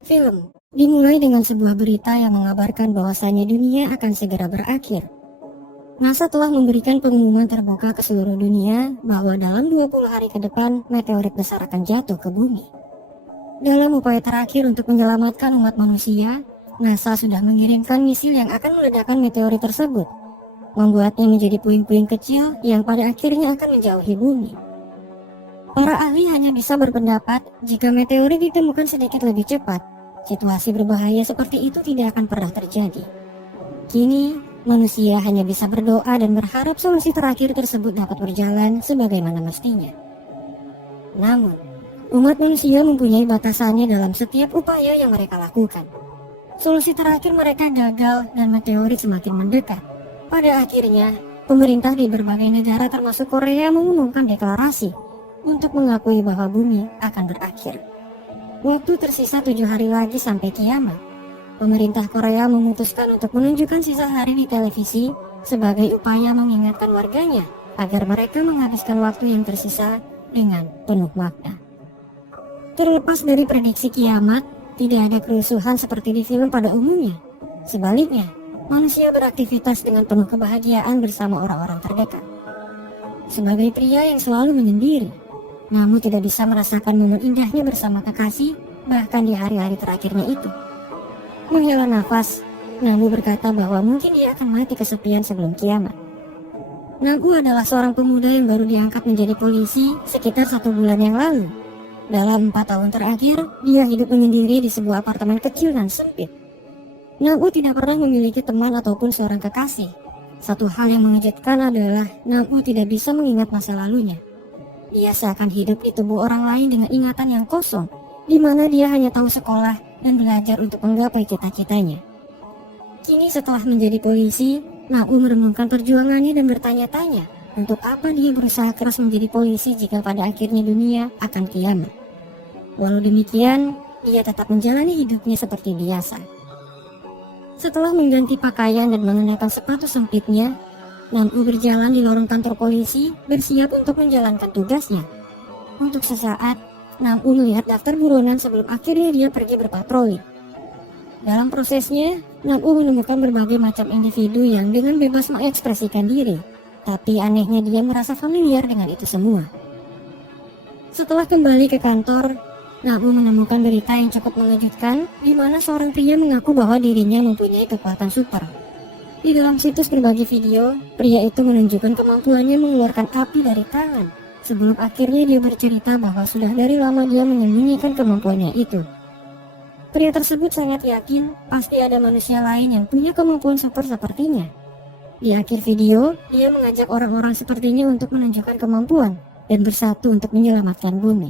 Film dimulai dengan sebuah berita yang mengabarkan bahwasannya dunia akan segera berakhir. NASA telah memberikan pengumuman terbuka ke seluruh dunia bahwa dalam 20 hari ke depan meteorit besar akan jatuh ke bumi. Dalam upaya terakhir untuk menyelamatkan umat manusia, NASA sudah mengirimkan misil yang akan meledakkan meteorit tersebut, membuatnya menjadi puing-puing kecil yang pada akhirnya akan menjauhi bumi. Para ahli hanya bisa berpendapat jika meteorit ditemukan sedikit lebih cepat, situasi berbahaya seperti itu tidak akan pernah terjadi. Kini, manusia hanya bisa berdoa dan berharap solusi terakhir tersebut dapat berjalan sebagaimana mestinya. Namun, umat manusia mempunyai batasannya dalam setiap upaya yang mereka lakukan. Solusi terakhir mereka gagal dan meteorit semakin mendekat. Pada akhirnya, pemerintah di berbagai negara termasuk Korea mengumumkan deklarasi untuk mengakui bahwa bumi akan berakhir. Waktu tersisa 7 hari lagi sampai kiamat. Pemerintah Korea memutuskan untuk menunjukkan sisa hari di televisi sebagai upaya mengingatkan warganya agar mereka menghabiskan waktu yang tersisa dengan penuh makna. Terlepas dari prediksi kiamat, tidak ada kerusuhan seperti di film pada umumnya. Sebaliknya, manusia beraktivitas dengan penuh kebahagiaan bersama orang-orang terdekat. Sebagai pria yang selalu menyendiri, namun tidak bisa merasakan momen indahnya bersama kekasih, bahkan di hari-hari terakhirnya itu. Menghela nafas, Nabu berkata bahwa mungkin dia akan mati kesepian sebelum kiamat. Nabu adalah seorang pemuda yang baru diangkat menjadi polisi sekitar 1 bulan yang lalu. Dalam 4 tahun terakhir, dia hidup menyendiri di sebuah apartemen kecil dan sempit. Nabu tidak pernah memiliki teman ataupun seorang kekasih. Satu hal yang mengejutkan adalah Nabu tidak bisa mengingat masa lalunya. Dia seakan hidup di tubuh orang lain dengan ingatan yang kosong, di mana dia hanya tahu sekolah dan belajar untuk menggapai cita-citanya. Kini setelah menjadi polisi, Nabu merenungkan perjuangannya dan bertanya-tanya, untuk apa dia berusaha keras menjadi polisi jika pada akhirnya dunia akan kiamat. Walau demikian, dia tetap menjalani hidupnya seperti biasa. Setelah mengganti pakaian dan mengenakan sepatu sempitnya, Nabu berjalan di lorong kantor polisi, bersiap untuk menjalankan tugasnya. Untuk sesaat, Nabu melihat daftar buronan sebelum akhirnya dia pergi berpatroli. Dalam prosesnya, Nabu menemukan berbagai macam individu yang dengan bebas mengekspresikan diri. Tapi anehnya dia merasa familiar dengan itu semua. Setelah kembali ke kantor, Nabu menemukan berita yang cukup mengejutkan, di mana seorang pria mengaku bahwa dirinya mempunyai kekuatan super. Di dalam situs berbagi video, pria itu menunjukkan kemampuannya mengeluarkan api dari tangan. Sebelum akhirnya dia bercerita bahwa sudah dari lama dia menyembunyikan kemampuannya itu. Pria tersebut sangat yakin pasti ada manusia lain yang punya kemampuan super sepertinya. Di akhir video, dia mengajak orang-orang sepertinya untuk menunjukkan kemampuan dan bersatu untuk menyelamatkan bumi.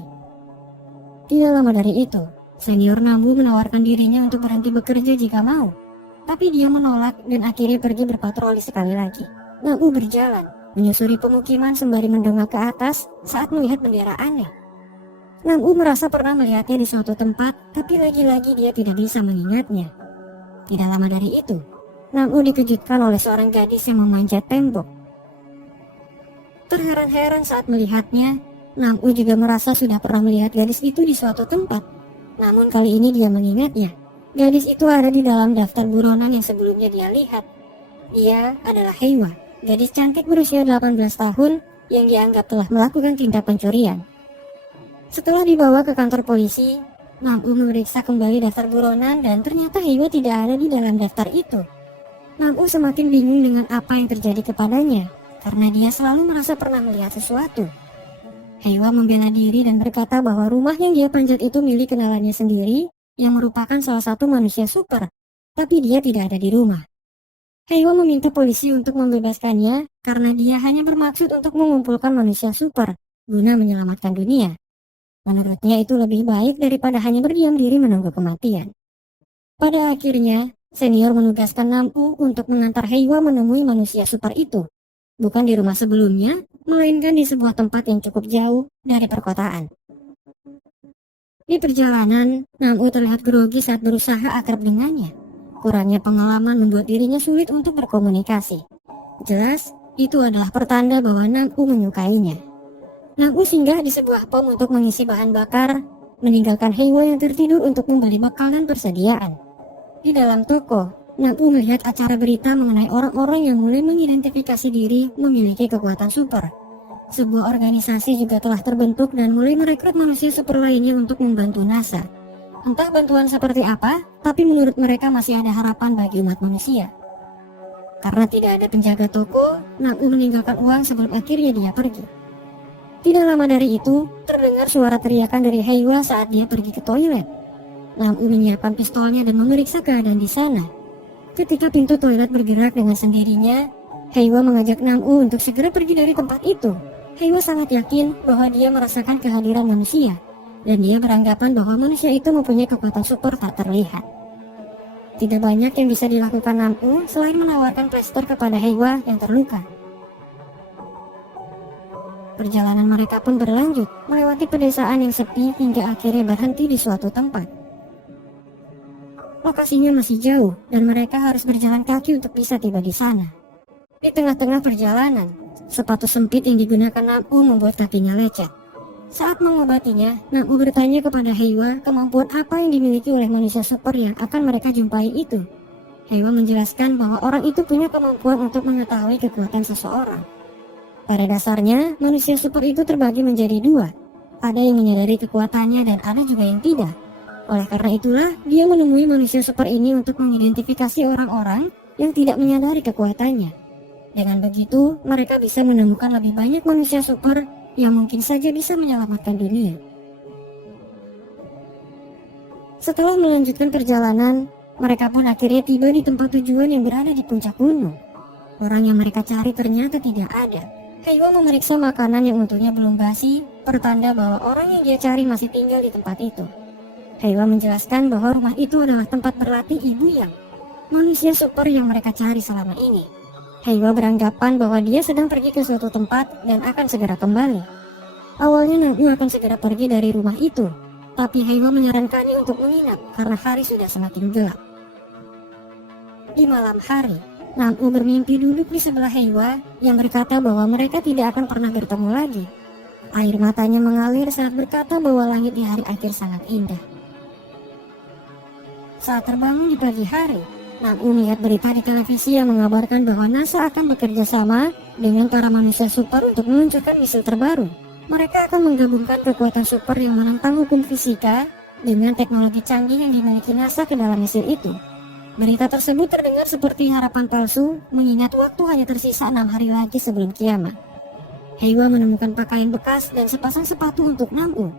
Tidak lama dari itu, senior Nabu menawarkan dirinya untuk berhenti bekerja jika mau. Tapi dia menolak dan akhirnya pergi berpatroli sekali lagi. Nabu berjalan, menyusuri pemukiman sembari mendongak ke atas saat melihat bendera aneh. Nabu merasa pernah melihatnya di suatu tempat, tapi lagi-lagi dia tidak bisa mengingatnya. Tidak lama dari itu, Nabu dikejutkan oleh seorang gadis yang memanjat tembok. Terheran-heran saat melihatnya, Nabu juga merasa sudah pernah melihat gadis itu di suatu tempat. Namun kali ini dia mengingatnya. Gadis itu ada di dalam daftar buronan yang sebelumnya dia lihat. Dia adalah Heiwa, gadis cantik berusia 18 tahun yang dianggap telah melakukan tindak pencurian. Setelah dibawa ke kantor polisi, Nabu memeriksa kembali daftar buronan dan ternyata Heiwa tidak ada di dalam daftar itu. Nabu semakin bingung dengan apa yang terjadi kepadanya, karena dia selalu merasa pernah melihat sesuatu. Heiwa membela diri dan berkata bahwa rumah yang dia panjat itu milik kenalannya sendiri, yang merupakan salah satu manusia super, tapi dia tidak ada di rumah. Heiwa meminta polisi untuk membebaskannya karena dia hanya bermaksud untuk mengumpulkan manusia super guna menyelamatkan dunia. Menurutnya itu lebih baik daripada hanya berdiam diri menunggu kematian. Pada akhirnya, senior menugaskan Nabu untuk mengantar Heiwa menemui manusia super itu, bukan di rumah sebelumnya, melainkan di sebuah tempat yang cukup jauh dari perkotaan. Di perjalanan, Nabu terlihat grogi saat berusaha akrab dengannya. Kurangnya pengalaman membuat dirinya sulit untuk berkomunikasi. Jelas, itu adalah pertanda bahwa Nabu menyukainya. Nabu singgah di sebuah pom untuk mengisi bahan bakar, meninggalkan Heiwa yang tertidur untuk membeli bekal dan persediaan. Di dalam toko, Nabu melihat acara berita mengenai orang-orang yang mulai mengidentifikasi diri memiliki kekuatan super. Sebuah organisasi juga telah terbentuk dan mulai merekrut manusia super lainnya untuk membantu NASA. Entah bantuan seperti apa, tapi menurut mereka masih ada harapan bagi umat manusia. Karena tidak ada penjaga toko, Nabu meninggalkan uang sebelum akhirnya dia pergi. Tidak lama dari itu, terdengar suara teriakan dari Heiwa saat dia pergi ke toilet. Nabu menyiapkan pistolnya dan memeriksa keadaan di sana. Ketika pintu toilet bergerak dengan sendirinya, Heiwa mengajak Nabu untuk segera pergi dari tempat itu. Heiwa sangat yakin bahwa dia merasakan kehadiran manusia, dan dia beranggapan bahwa manusia itu mempunyai kekuatan super tak terlihat. Tidak banyak yang bisa dilakukan Nabu selain menawarkan plester kepada Heiwa yang terluka. Perjalanan mereka pun berlanjut, melewati pedesaan yang sepi hingga akhirnya berhenti di suatu tempat. Lokasinya masih jauh dan mereka harus berjalan kaki untuk bisa tiba di sana. Di tengah-tengah perjalanan, sepatu sempit yang digunakan Nabu membuat kakinya lecet. Saat mengobatinya, Nabu bertanya kepada Heiwa kemampuan apa yang dimiliki oleh manusia super yang akan mereka jumpai itu. Heiwa menjelaskan bahwa orang itu punya kemampuan untuk mengetahui kekuatan seseorang. Pada dasarnya, manusia super itu terbagi menjadi dua. Ada yang menyadari kekuatannya dan ada juga yang tidak. Oleh karena itulah, dia menemui manusia super ini untuk mengidentifikasi orang-orang yang tidak menyadari kekuatannya. Dengan begitu, mereka bisa menemukan lebih banyak manusia super yang mungkin saja bisa menyelamatkan dunia. Setelah melanjutkan perjalanan, mereka pun akhirnya tiba di tempat tujuan yang berada di puncak gunung. Orang yang mereka cari ternyata tidak ada. Heiwa memeriksa makanan yang untungnya belum basi, pertanda bahwa orang yang dia cari masih tinggal di tempat itu. Heiwa menjelaskan bahwa rumah itu adalah tempat berlatih Ibu Yang, manusia super yang mereka cari selama ini. Heiwa beranggapan bahwa dia sedang pergi ke suatu tempat dan akan segera kembali. Awalnya Nabu akan segera pergi dari rumah itu, tapi Heiwa menyarankannya untuk menginap karena hari sudah semakin gelap. Di malam hari, Nabu bermimpi duduk di sebelah Heiwa yang berkata bahwa mereka tidak akan pernah bertemu lagi. Air matanya mengalir saat berkata bahwa langit di hari akhir sangat indah. Saat terbangun di pagi hari, Nabu melihat berita di televisi yang mengabarkan bahwa NASA akan bekerja sama dengan para manusia super untuk meluncurkan misil terbaru. Mereka akan menggabungkan kekuatan super yang menentang hukum fisika dengan teknologi canggih yang dimiliki NASA ke dalam misil itu. Berita tersebut terdengar seperti harapan palsu, mengingat waktu hanya tersisa 6 hari lagi sebelum kiamat. Heiwa menemukan pakaian bekas dan sepasang sepatu untuk Nabu.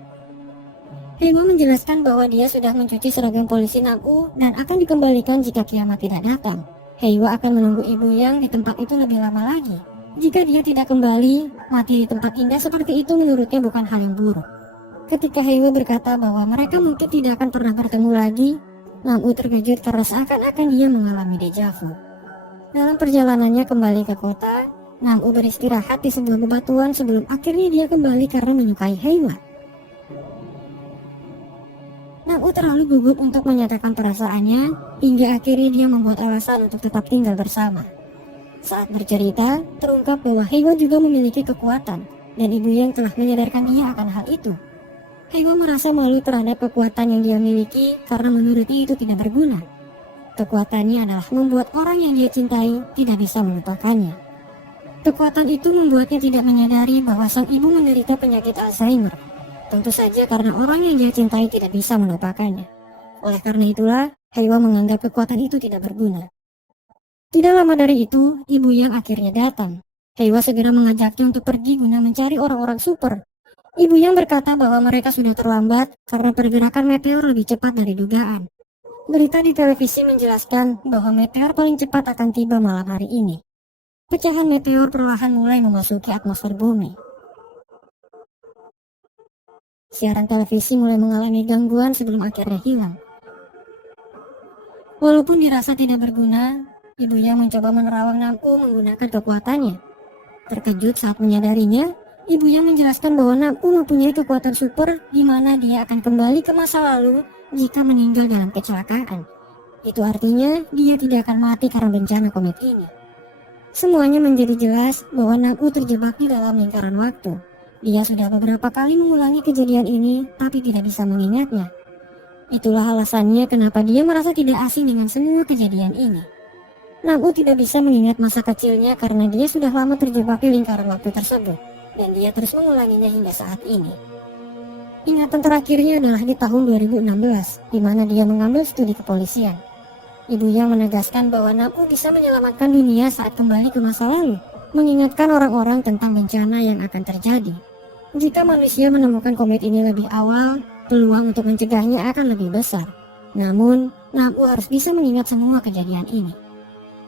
Heiwa menjelaskan bahwa dia sudah mencuci seragam polisi Nabu dan akan dikembalikan jika kiamat tidak datang. Heiwa akan menunggu Ibu Yang di tempat itu lebih lama lagi. Jika dia tidak kembali, mati di tempat indah seperti itu menurutnya bukan hal yang buruk. Ketika Heiwa berkata bahwa mereka mungkin tidak akan pernah bertemu lagi, Nabu terkejut karena seakan-akan dia mengalami deja vu. Dalam perjalanannya kembali ke kota, Nabu beristirahat di sebuah bebatuan sebelum akhirnya dia kembali karena menyukai Heiwa. Nabu terlalu gugup untuk menyatakan perasaannya, hingga akhirnya dia membuat alasan untuk tetap tinggal bersama. Saat bercerita, terungkap bahwa Heiwa juga memiliki kekuatan, dan Ibu Yang telah menyadarkan dia akan hal itu. Heiwa merasa malu terhadap kekuatan yang dia miliki karena menurutnya itu tidak berguna. Kekuatannya adalah membuat orang yang dia cintai tidak bisa melupakannya. Kekuatan itu membuatnya tidak menyadari bahwa sang ibu menderita penyakit Alzheimer. Tentu saja karena orang yang dia cintai tidak bisa melupakannya. Oleh karena itulah, Heiwa menganggap kekuatan itu tidak berguna. Tidak lama dari itu, Ibu Yang akhirnya datang. Heiwa segera mengajaknya untuk pergi guna mencari orang-orang super. Ibu Yang berkata bahwa mereka sudah terlambat karena pergerakan meteor lebih cepat dari dugaan. Berita di televisi menjelaskan bahwa meteor paling cepat akan tiba malam hari ini. Pecahan meteor perlahan mulai memasuki atmosfer bumi. Siaran televisi mulai mengalami gangguan sebelum akhirnya hilang. Walaupun dirasa tidak berguna, Ibu Yang mencoba menerawang Nabu menggunakan kekuatannya. Terkejut saat menyadarinya, Ibu Yang menjelaskan bahwa Nabu mempunyai kekuatan super di mana dia akan kembali ke masa lalu jika meninggal dalam kecelakaan. Itu artinya dia tidak akan mati karena bencana komet ini. Semuanya menjadi jelas bahwa Nabu terjebak di dalam lingkaran waktu. Dia sudah beberapa kali mengulangi kejadian ini, tapi tidak bisa mengingatnya. Itulah alasannya kenapa dia merasa tidak asing dengan semua kejadian ini. Nam-u tidak bisa mengingat masa kecilnya karena dia sudah lama terjebak di lingkaran waktu tersebut, dan dia terus mengulanginya hingga saat ini. Ingatan terakhirnya adalah di tahun 2016, di mana dia mengambil studi kepolisian. Ibunya menegaskan bahwa Nam-u bisa menyelamatkan dunia saat kembali ke masa lalu, mengingatkan orang-orang tentang bencana yang akan terjadi. Jika manusia menemukan komet ini lebih awal, peluang untuk mencegahnya akan lebih besar. Namun, Nam-u harus bisa mengingat semua kejadian ini.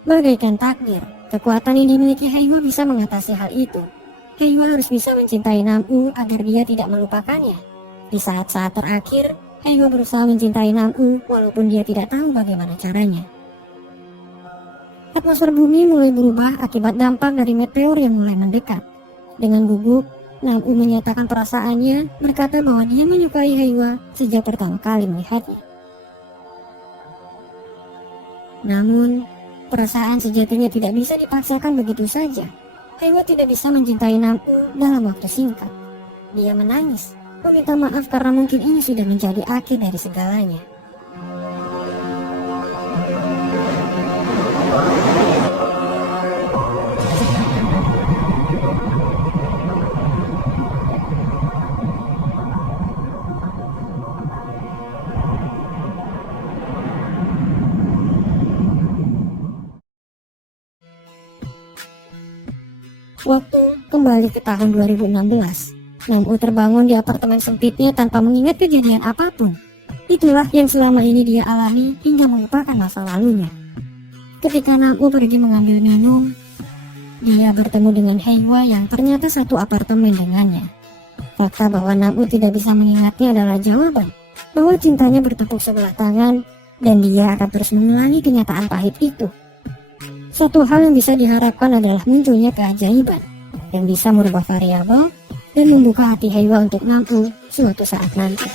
Bagaikan takdir, kekuatan yang dimiliki Heiwa bisa mengatasi hal itu. Heiwa harus bisa mencintai Nam-u agar dia tidak melupakannya. Di saat-saat terakhir, Heiwa berusaha mencintai Nam-u walaupun dia tidak tahu bagaimana caranya. Atmosfer bumi mulai berubah akibat dampak dari meteor yang mulai mendekat. Dengan gugup, Nam-u menyatakan perasaannya, berkata bahwa dia menyukai Heiwa sejak pertama kali melihatnya. Namun, perasaan sejatinya tidak bisa dipaksakan begitu saja. Heiwa tidak bisa mencintai Nam-u dalam waktu singkat. Dia menangis, meminta maaf karena mungkin ini sudah menjadi akhir dari segalanya. Waktu kembali ke tahun 2016. Nam-u terbangun di apartemen sempitnya tanpa mengingat kejadian apapun. Itulah yang selama ini dia alami hingga melupakan masa lalunya. Ketika Nam-u pergi mengambil minum, dia bertemu dengan Heiwa yang ternyata satu apartemen dengannya. Fakta bahwa Nam-u tidak bisa mengingatnya adalah jawaban bahwa cintanya bertepuk sebelah tangan dan dia akan terus mengulangi kenyataan pahit itu. Satu hal yang bisa diharapkan adalah munculnya keajaiban yang bisa merubah variabel dan membuka hati Heiwa untuk Nam-u suatu saat nanti.